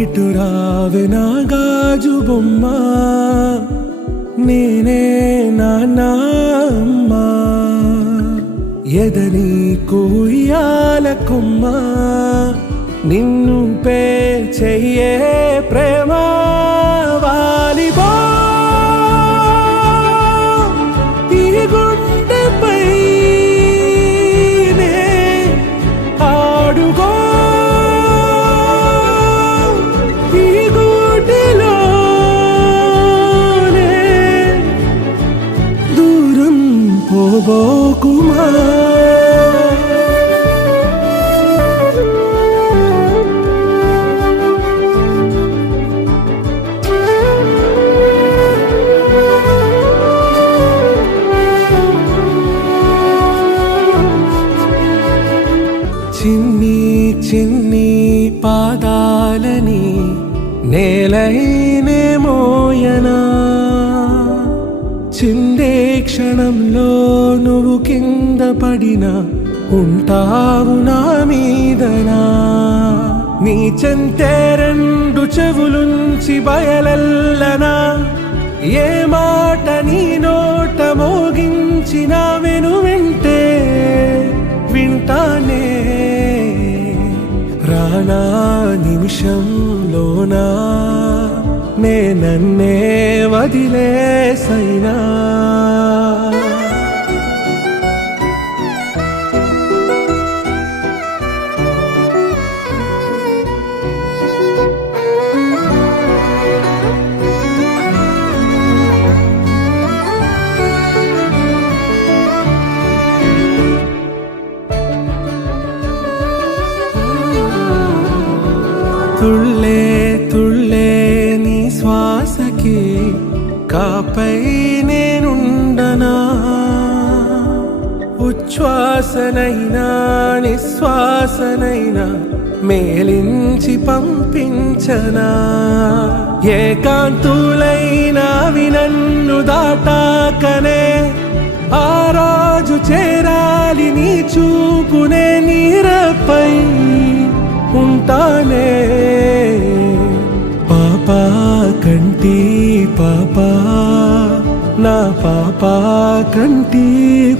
ఇటు రావే నా గాజు బొమ్మ, నేనే నాన్నమ్మ. ఎదని కూయాల కొమ్మ, నిన్ను పే చెయ్యే ప్రేమ. వాలిబో ఈ గుండెపై నే ఆడుగో, ఈ గూటిలోనే దూరం పోబోకుమా. చిన్ని చిన్ని పాదాలని నేలైనే మోయనా, చిందే క్షణంలో నువ్వు కింద పడినా ఉంటావు నా మీదనా. నీ చెంతే రెండు చెవులుంచి బయలెల్లనా, ఏ మాట నీ నోట మోగించిన వెను వింటే వింటానే. రానా నిమిషంలోనా నే నన్నే వదిలేసైనా. తుళ్ళే తుళ్ళే నీ శ్వాసకి కాపై నేనుండనా, ఉచ్ఛ్వాసనైనా నిశ్వాసనైనా మేలించి పంపించనా. ఏకాంతులైనవి నన్ను దాటాకనే ఆ రాజు చేరాలి నీ చూపునే నీరపై ఉంటానే. పాపా కంటి పాపా, నా పాపా కంటి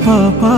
పాపా.